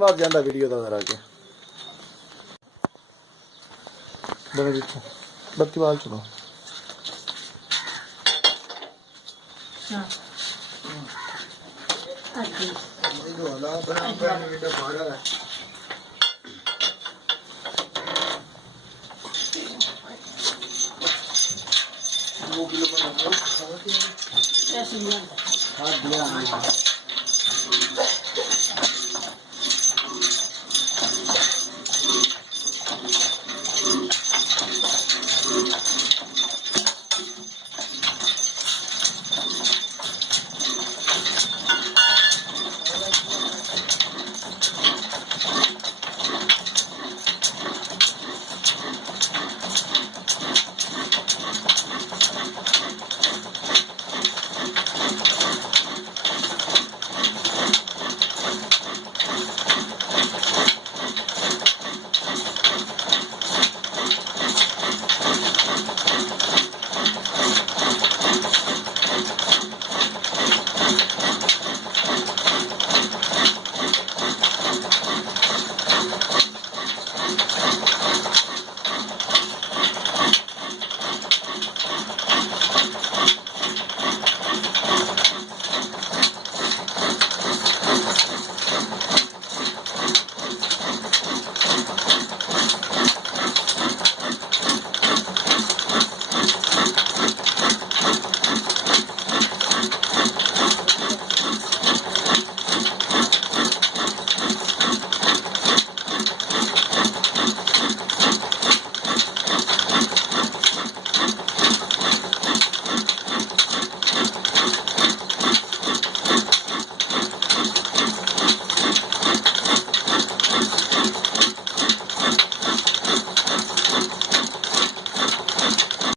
ਵੱਜ ਜਾਂਦਾ ਵੀਡੀਓ ਦਾ ਮੇਰਾ ਅੱਗੇ ਬਣੇ ਜਿੱਥੇ ਬੱਤੀ ਵਾਲ ਚਲੋ ਹਾਂ ਅੱਗੇ ਇਹ ਜੋ ਹਾਲਾ ਬਣਾ ਬਣਾ ਇਹਦਾ ਫਾੜਾ ਹੈ वो किलो बना दो कैसे लिया हाथ दिया